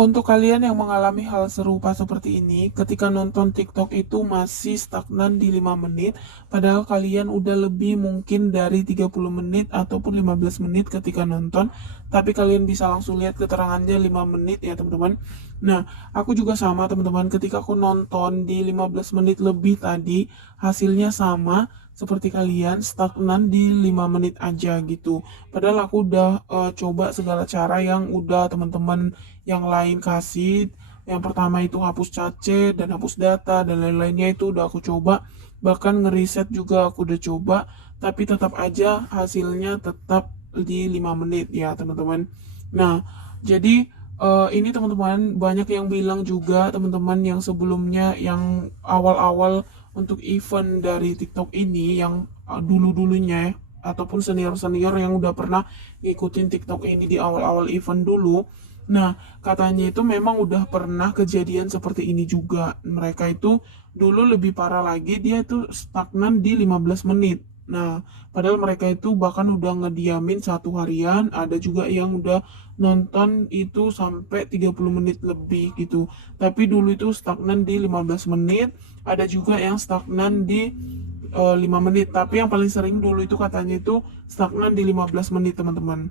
Untuk kalian yang mengalami hal serupa seperti ini, ketika nonton TikTok itu masih stagnan di 5 menit, padahal kalian udah lebih mungkin dari 30 menit ataupun 15 menit ketika nonton, tapi kalian bisa langsung lihat keterangannya 5 menit ya teman-teman. Nah, aku juga sama teman-teman, ketika aku nonton di 15 menit lebih tadi, hasilnya sama seperti kalian, stagnan di 5 menit aja gitu. Padahal aku udah coba segala cara yang udah teman-teman yang lain kasih. Yang pertama itu hapus cache dan hapus data dan lain-lainnya itu udah aku coba, bahkan ngeriset juga aku udah coba, tapi tetap aja hasilnya tetap di 5 menit ya teman-teman. Nah, jadi ini teman-teman banyak yang bilang juga, teman-teman yang sebelumnya yang awal-awal untuk event dari TikTok ini yang dulu-dulunya ya, ataupun senior-senior yang udah pernah ngikutin TikTok ini di awal-awal event dulu. Nah, katanya itu memang udah pernah kejadian seperti ini juga. Mereka itu dulu lebih parah lagi, dia itu stagnan di 15 menit. Nah, padahal mereka itu bahkan udah ngediamin 1 harian, ada juga yang udah nonton itu sampai 30 menit lebih gitu. Tapi dulu itu stagnan di 15 menit, ada juga yang stagnan di 5 menit. Tapi yang paling sering dulu itu katanya itu stagnan di 15 menit, teman-teman.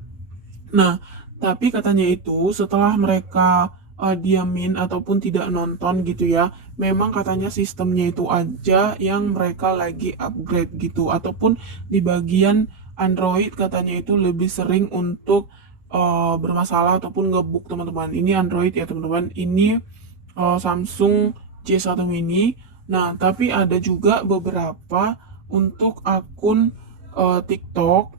Nah, tapi katanya itu setelah mereka diamin ataupun tidak nonton gitu ya, memang katanya sistemnya itu aja yang mereka lagi upgrade gitu, ataupun di bagian Android katanya itu lebih sering untuk bermasalah ataupun ngebug teman-teman. Ini Android ya teman-teman, ini Samsung J1 Mini. Nah, tapi ada juga beberapa untuk akun TikTok.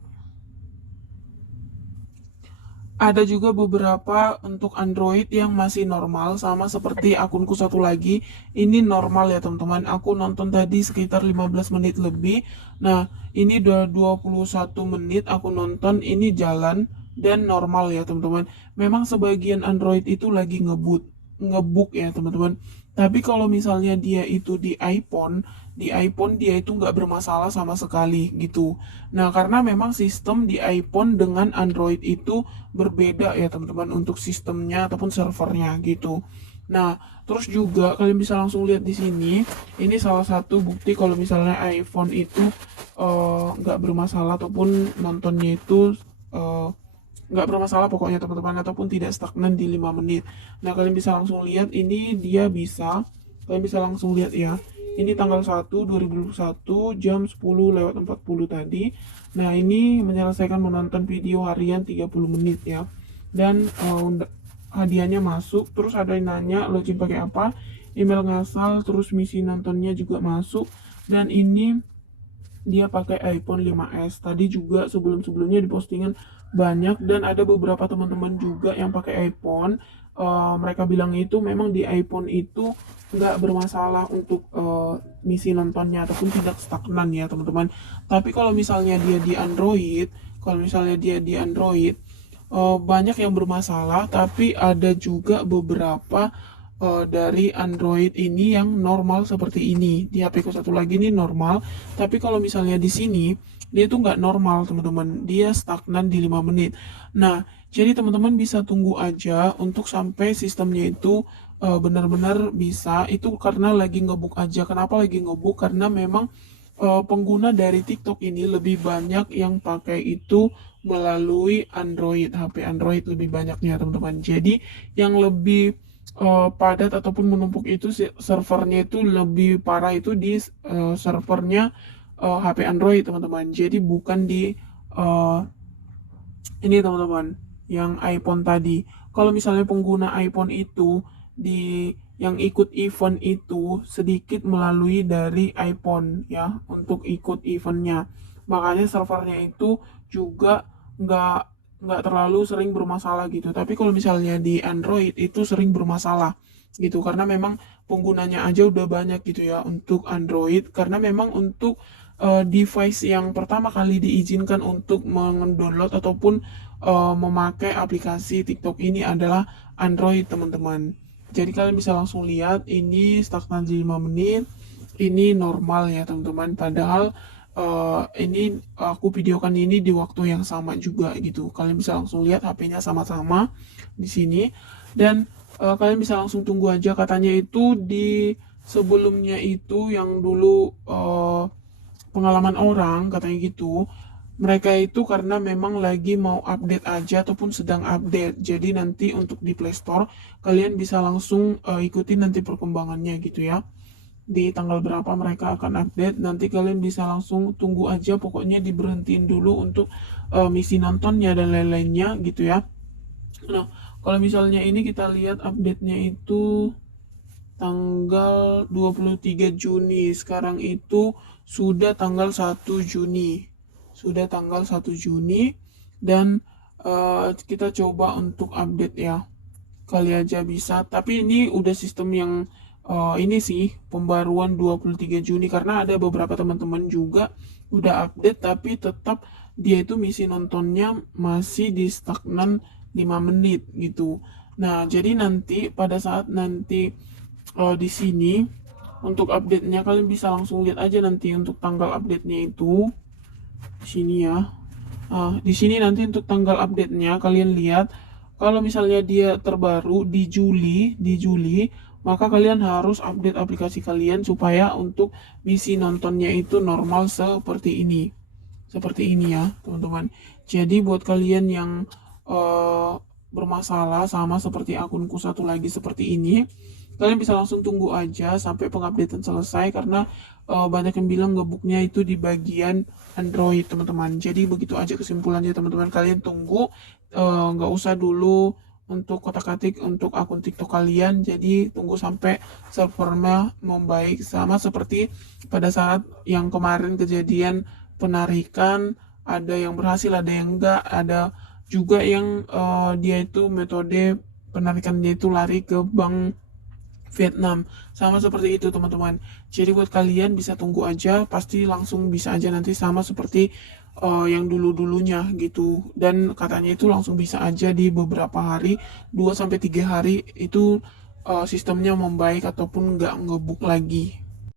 Ada juga beberapa untuk Android yang masih normal, sama seperti akunku satu lagi. Ini normal ya teman-teman. Aku nonton tadi sekitar 15 menit lebih. Nah, ini udah 21 menit aku nonton, ini jalan dan normal ya teman-teman. Memang sebagian Android itu lagi ngebug ya teman-teman. Tapi kalau misalnya dia itu di iPhone dia itu nggak bermasalah sama sekali gitu. Nah, karena memang sistem di iPhone dengan Android itu berbeda ya teman-teman untuk sistemnya ataupun servernya gitu. Nah, terus juga kalian bisa langsung lihat di sini, ini salah satu bukti kalau misalnya iPhone itu nggak bermasalah ataupun nontonnya itu eh, nggak bermasalah pokoknya teman-teman, ataupun tidak stagnan di 5 menit. Nah, kalian bisa langsung lihat ini dia bisa, kalian bisa langsung lihat ya. Ini tanggal 1 2021 jam 10:40 tadi. Nah, ini menyelesaikan menonton video harian 30 menit ya. Dan hadiahnya masuk, terus ada yang nanya login pakai apa, email ngasal, terus misi nontonnya juga masuk, dan ini dia pakai iPhone 5s. Tadi juga sebelum-sebelumnya di postingan banyak, dan ada beberapa teman-teman juga yang pakai iPhone. Mereka bilang itu memang di iPhone itu nggak bermasalah untuk misi nontonnya ataupun tidak stagnan ya teman-teman. Tapi kalau misalnya dia di Android, banyak yang bermasalah, tapi ada juga beberapa dari Android ini yang normal seperti ini. Di HP ku satu lagi ini normal, tapi kalau misalnya di sini dia tuh nggak normal teman-teman, dia stagnan di 5 menit. Nah, jadi teman-teman bisa tunggu aja untuk sampai sistemnya itu benar-benar bisa. Itu karena lagi ngebug aja. Kenapa lagi ngebug? Karena memang pengguna dari TikTok ini lebih banyak yang pakai itu melalui Android, HP Android lebih banyaknya teman-teman. Jadi yang lebih padat ataupun menumpuk itu servernya itu lebih parah itu di servernya HP Android teman-teman. Jadi bukan di eh, ini teman-teman yang iPhone tadi. Kalau misalnya pengguna iPhone itu di yang ikut event itu sedikit melalui dari iPhone ya untuk ikut eventnya, makanya servernya itu juga nggak nggak terlalu sering bermasalah gitu. Tapi kalau misalnya di Android itu sering bermasalah gitu, karena memang penggunanya aja udah banyak gitu ya untuk Android, karena memang untuk device yang pertama kali diizinkan untuk mendownload ataupun memakai aplikasi TikTok ini adalah Android teman-teman. Jadi kalian bisa langsung lihat ini stagnan di 5 menit, ini normal ya teman-teman. Padahal ini aku videokan ini di waktu yang sama juga gitu. Kalian bisa langsung lihat HP-nya sama-sama di sini. Dan kalian bisa langsung tunggu aja. Katanya itu di sebelumnya itu yang dulu pengalaman orang katanya gitu, mereka itu karena memang lagi mau update aja ataupun sedang update, jadi nanti untuk di Play Store kalian bisa langsung ikutin nanti perkembangannya gitu ya, di tanggal berapa mereka akan update. Nanti kalian bisa langsung tunggu aja, pokoknya diberhentiin dulu untuk misi nontonnya dan lain-lainnya gitu ya. Nah, kalau misalnya ini kita lihat update-nya itu tanggal 23 Juni. Sekarang itu sudah tanggal 1 Juni. Sudah tanggal 1 Juni dan kita coba untuk update ya. Kali aja bisa. Tapi ini udah sistem yang ini sih pembaruan 23 Juni karena ada beberapa teman-teman juga udah update tapi tetap dia itu misi nontonnya masih di stagnan 5 menit gitu. Nah, jadi nanti pada saat nanti di sini untuk update-nya kalian bisa langsung lihat aja nanti untuk tanggal update-nya itu di sini ya. Di sini nanti untuk tanggal update-nya kalian lihat kalau misalnya dia terbaru di Juli, maka kalian harus update aplikasi kalian supaya untuk misi nontonnya itu normal seperti ini. Seperti ini ya, teman-teman. Jadi buat kalian yang bermasalah sama seperti akunku satu lagi seperti ini, kalian bisa langsung tunggu aja sampai pengupdatean selesai karena banyak yang bilang ngebugnya itu di bagian Android teman-teman. Jadi begitu aja kesimpulannya teman-teman, kalian tunggu, nggak usah dulu untuk kotak-katik untuk akun TikTok kalian, jadi tunggu sampai servernya membaik sama seperti pada saat yang kemarin kejadian penarikan, ada yang berhasil ada yang enggak, ada juga yang dia itu metode penarikannya itu lari ke bank Vietnam, sama seperti itu teman-teman. Jadi buat kalian bisa tunggu aja, pasti langsung bisa aja nanti sama seperti yang dulu-dulunya gitu. Dan katanya itu langsung bisa aja di beberapa hari, 2 sampai 3 hari itu sistemnya membaik ataupun nggak ngebug lagi.